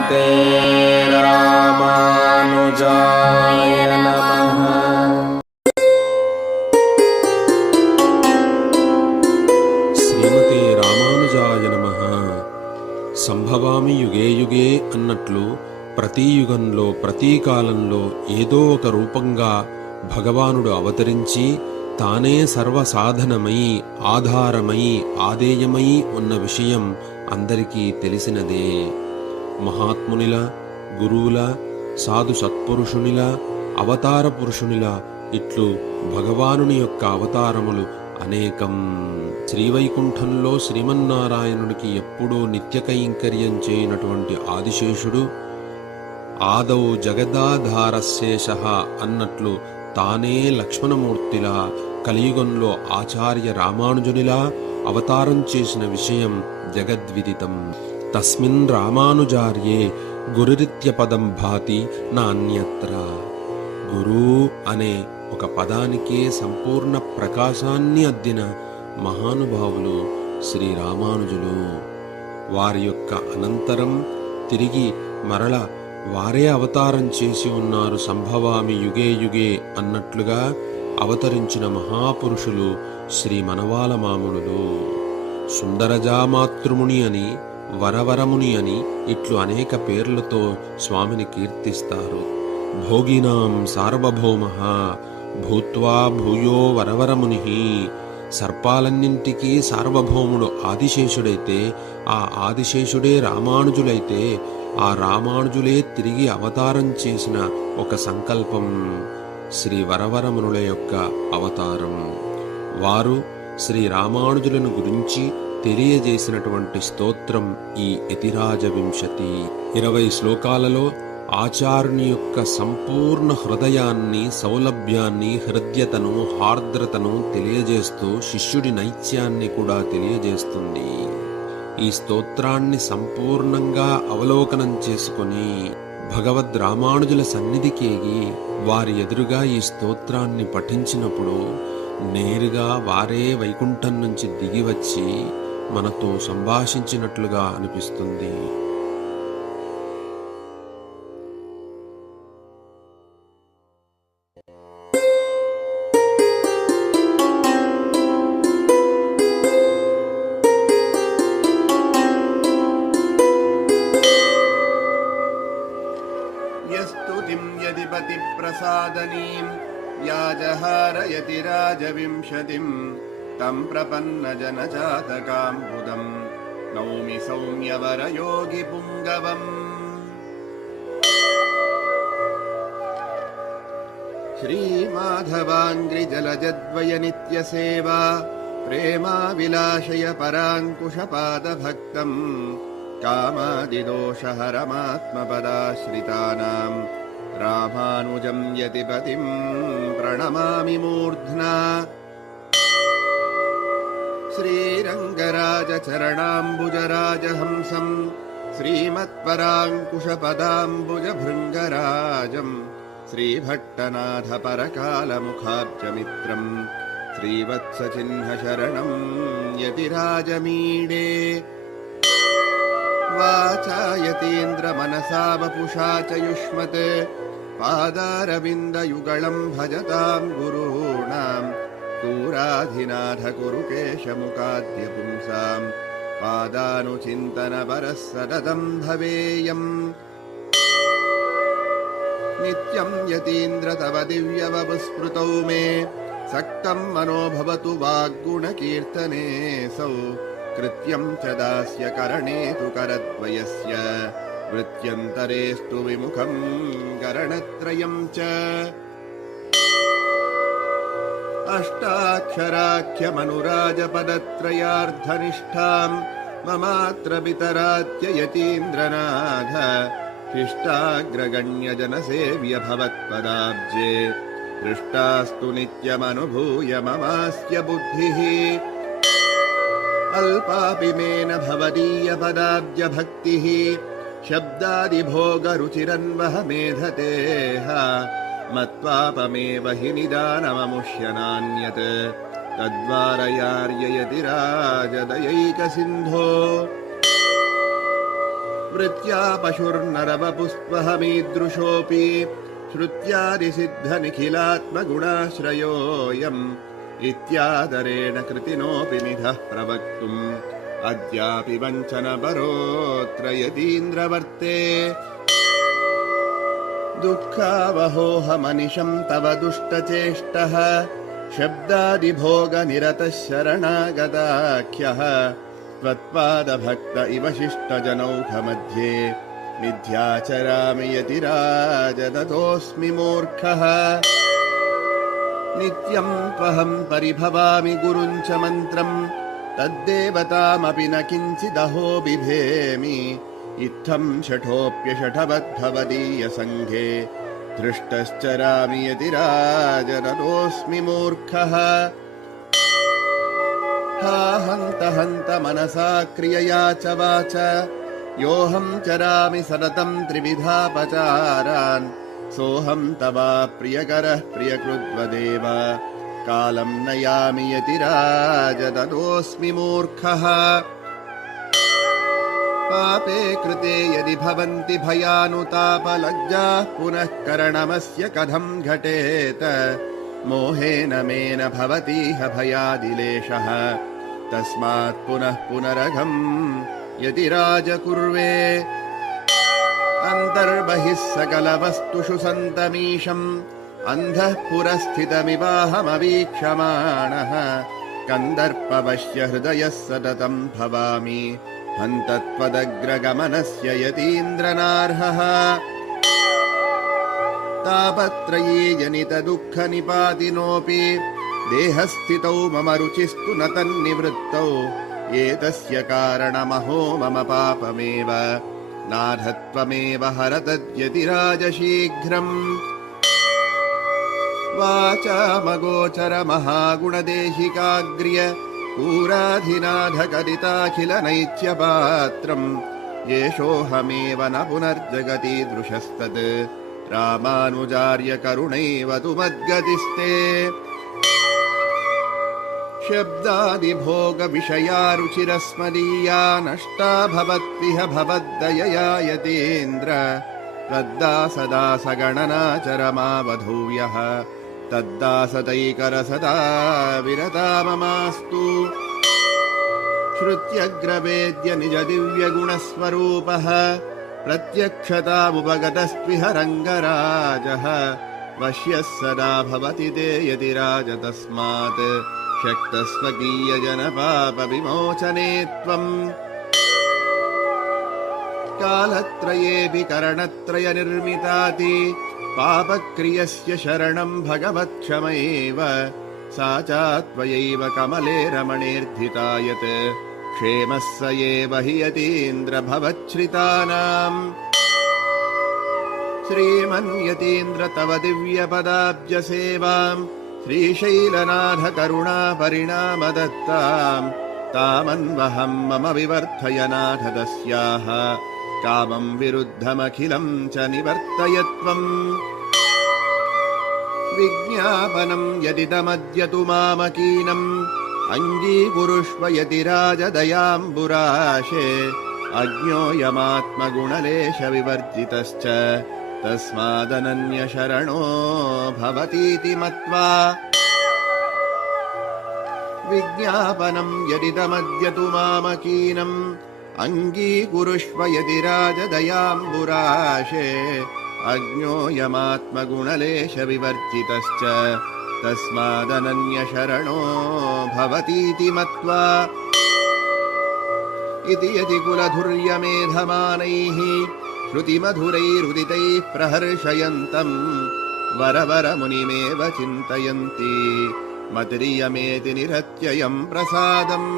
श्रीमते रामानुजाय नमः। శ్రీమతే రామానుజాయ నమః. సంభవామి యుగే యుగే అన్నట్లు ప్రతి యుగంలో ప్రతి కాలంలో ఏదో ఒక రూపంగా భగవానుడు అవతరించి తానే సర్వసాధనమై ఆధారమై ఆదేయమై ఉన్న విషయం అందరికీ తెలిసినదే. మహాత్మునిల గురువుల సాధు సత్పురుషునిల అవతార పురుషునిల ఇట్లు భగవానుని యొక్క అవతారములు అనేకం. శ్రీవైకుంఠంలో శ్రీమన్నారాయణుడికి ఎప్పుడూ నిత్య కైంకర్యం చేయనటువంటి ఆదిశేషుడు ఆదౌ జగదాధారశేష అన్నట్లు తానే లక్ష్మణమూర్తిలా కలియుగంలో ఆచార్య రామానుజునిలా అవతారం చేసిన విషయం జగద్విదితం. తస్మిన్ రామానుజార్యే గురురిత్యపదం భాతి నాన్యత్ర. గురు అనే ఒక పదానికే సంపూర్ణ ప్రకాశాన్ని అద్దిన మహానుభావులు శ్రీరామానుజులు. వారి యొక్క అనంతరం తిరిగి మరల వారే అవతారం చేసి ఉన్నారు. సంభవామి యుగే యుగే అన్నట్లుగా అవతరించిన మహాపురుషులు శ్రీ మనవాల మామునులు. సుందరజామాతృముని అని వరవరముని అని ఇట్లు అనేక పేర్లతో స్వామిని కీర్తిస్తారు. భోగినాం సార్వభౌమః భూత్వా భూయో వరవరముని. సర్పాలన్నింటికీ సార్వభౌముడు ఆదిశేషుడైతే ఆ ఆదిశేషుడే రామానుజులైతే ఆ రామానుజులే తిరిగి అవతారం చేసిన ఒక సంకల్పం శ్రీ వరవరమునుల యొక్క అవతారం. వారు శ్రీ రామానుజులను గురించి తెలియజేసినటువంటి స్తోత్రం ఈ యతిరాజ వింశతి. 20 శ్లోకాలలో ఆచార్యుని యొక్క సంపూర్ణ హృదయాన్ని సౌలభ్యాన్ని హృద్యతను హార్ద్రతను తెలియజేస్తూ శిష్యుడి నైత్యాన్ని కూడా తెలియజేస్తుంది. ఈ స్తోత్రాన్ని సంపూర్ణంగా అవలోకనం చేసుకుని భగవద్ రామానుజుల సన్నిధికేగి వారి ఎదురుగా ఈ స్తోత్రాన్ని పఠించినప్పుడు నేరుగా వారే వైకుంఠం నుంచి దిగివచ్చి మనతో సంభాషించినట్లుగా అనిపిస్తుంది. यस्तुतिं यदिपति प्रसादनीं व्याजहारयति राजविंशतिं तं प्रपन्नजनजातकाम्बुदं नौमि सौम्यवरयोगिपुङ्गवम्। श्रीमाधवाङ्घ्रिजलजद्वयनित्यसेवा प्रेमाविलाशय पराङ्कुशपादभक्तम् कामादिदोषहरमात्मपदाश्रितानां रामानुजं यतिपतिं प्रणमामि मूर्ध्ना। श्रीरङ्गराजचरणाम्बुजराजहंसं श्रीमत्पराङ्कुशपदाम्बुजभृङ्गराजं श्रीभट्टनाथपरकालमुखाब्जमित्रं श्रीवत्सचिह्नशरणं यतिराजमीडे। वाचायतीन्द्रमनसा वपुषा च युष्मत् पादारविन्दयुगलं भजतां गुरूणां दूराधिनाथ कुरु केशमुखाद्य पुंसां पादानुचिन्तनपरः सततं भवेयम्। नित्यं यतीन्द्र तव दिव्यवपुस्मृतौ मे सक्तं मनो भवतु वाग्गुणकीर्तनेऽसौ। कृत्यं च दास्य करणे तु करद्वयस्य वृत्यन्तरेस्तु विमुखं करणत्रयं च। अष्टाक्षराख्यमनुराजपदत्रयार्धनिष्ठां ममात्र पितराद्य यतीन्द्रनाथ शिष्टाग्रगण्यजनसेव्य भवत्पदाब्जे दृष्टास्तु नित्यमनुभूय ममास्य बुद्धिः। अल्पापि मेन भवदीयपदाब्ज भक्तिः शब्दादिभोगरुचिरन्वह मेधतेह मत्वापमेव हि निदानममुष्यनान्यत् तद्वारयार्ययतिराजदयैकसिन्धो। वृत्या पशुर्नरवपुस्त्वहमीदृशोऽपि श्रुत्यादिसिद्धनिखिलात्मगुणाश्रयोऽयम् इत्यादरेण कृतिनोऽपि मिथः प्रवक्तुम् अद्यापि वञ्चनपरोऽत्र यतीन्द्रवर्ते दुःखावहोहमनिशम् तव दुष्टचेष्टः शब्दादिभोगनिरतः शरणागताख्यः त्वत्पादभक्त इव शिष्टजनौघमध्ये मिथ्याचरामि यतिराजदतोऽस्मि मूर्खः नित्यम् त्वहम् परिभवामि गुरुम् च मन्त्रम् तद्देवतामपि न किञ्चिदहो बिभेमि इत्थम् शठोऽप्यशठवद्भवदीयसङ्घे धृष्टश्चरामि यतिराजदतोऽस्मि मूर्खः हा हन्त हन्त मनसा क्रियया च वाच योऽहम् चरामि सततम् त्रिविधापचारान् सोऽहम् तवा प्रियकरः प्रियकृद्वदेव कालम् नयामि यतिराजदतोऽस्मि मूर्खः पापे कृते यदि भवन्ति भयानुतापलज्जाः पुनः करणमस्य कथम् घटेत मोहेन मेन भवतीह भयादिलेशः तस्मात् पुनः पुनरघम् यतिराज कुर्वे अन्तर्बहिः सकलवस्तुषु सन्तमीशम् अन्धः पुरस्थितमिवाहमवीक्षमाणः कन्दर्पवश्य हृदयः सततम् भवामि हन्त त्वदग्रगमनस्य यतीन्द्रनार्हः तापत्रयी जनितदुःखनिपातिनोऽपि देहस्थितौ मम रुचिस्तु न तन्निवृत्तौ एतस्य कारणमहो मम पापमेव नाथ त्वमेव हर तद्यतिराज शीघ्रम् वाचामगोचर महागुणदेशिकाग्र्य पूराधिनाथकदिताखिल नैत्यपात्रम् येषोऽहमेव न पुनर्जगतीदृशस्तत् रामानुजार्य करुणैव तु मद्गतिस्ते शब्दादिभोगविषया रुचिरस्मदीया नष्टा भवत्विह भवद्दयया यतीन्द्र तद्दासदासगणनाचरमावधूयः तद्दासतैकरसदा विरता ममास्तु श्रुत्यग्रवेद्य निज दिव्यगुणस्वरूपः प्रत्यक्षतामुपगतस्त्विह रङ्गराजः वश्यः सदा भवति ते यतिराज तस्मात् शक्तस्वकीयजनपापविमोचने त्वम् कालत्रयेऽपि करणत्रयनिर्मिताति पापक्रियस्य शरणम् भगवत्क्षमैव सा चात्वयैव कमले रमणेऽर्थिता यत् क्षेमः स एव हि यतीन्द्र भवच्छ्रितानाम् श्रीमन्यतीन्द्र तव दिव्यपदाब्जसेवाम् श्रीशैलनाथ करुणा परिणाम दत्ताम् तामन्वहम् मम विवर्धय नाथ तस्याः कामम् विरुद्धमखिलम् च निवर्तयत्वम् विज्ञापनम् यदिदमद्य तु मामकीनम् अङ्गीकुरुष्व यतिराजदयाम्बुराशे अज्ञोऽयमात्मगुणलेश विवर्जितश्च तस्मादनन्यशरणो भवतीति मत्वा विज्ञापनम् यदिदमद्य तु मामकीनम् अङ्गीकुरुष्व यतिराजदयाम्बुराशे अज्ञोऽयमात्मगुणलेश विवर्जितश्च तस्मादनन्यशरणो भवतीति मत्वा इति यदि कुलधुर्यमेधमानैः श्रुतिमधुरैरुदितैः प्रहर्षयन्तम् वरवरमुनिमेव चिन्तयन्ति मतिरियमेति निरत्ययम् प्रसादम्